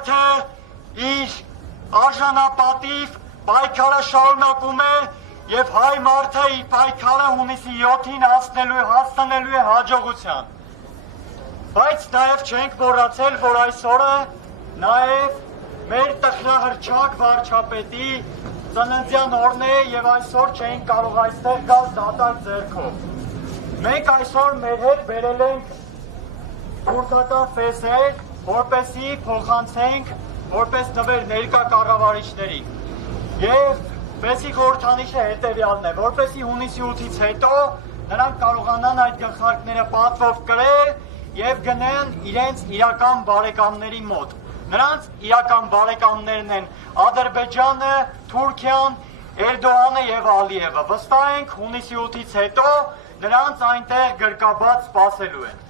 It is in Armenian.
մարդը իր արժանապատիվ պայքարը շարունակում է եւ հայ մարդը իր պայքարը հունիսի 7-ին հասնելու է հաջողության։ Բայց նաեւ չենք մոռացել, որ այսօրը նաեւ մեր տխրահռչակ վարչապետի ծննդյան օրն է եւ այսօր չենք կարող այստեղ գալ դատարկ ձեռքով։ Մենք այսօր մեր հետ բերել ենք թուրքական ֆեզեր, որպեսզի փոխանցենք որպես նվեր ներկա կառավարիչներին։ Եվ ֆեզի խորհրդանիշը հետևյալն է, որպեսզի հունիսի 8-ից հետո նրանք կարողանան այդ գլխարկները պատվով կրել եւ գնեն իրենց իրական բարեկամների մոտ։ Նրանց իրական բարեկամներն են Ադրբեջանը, Թուրքիան, Էրդողանը եւ Ալիևը։ Վստահ ենք հունիսի 8-ից հետո նրանց այնտեղ գրկաբաց սպասելու են։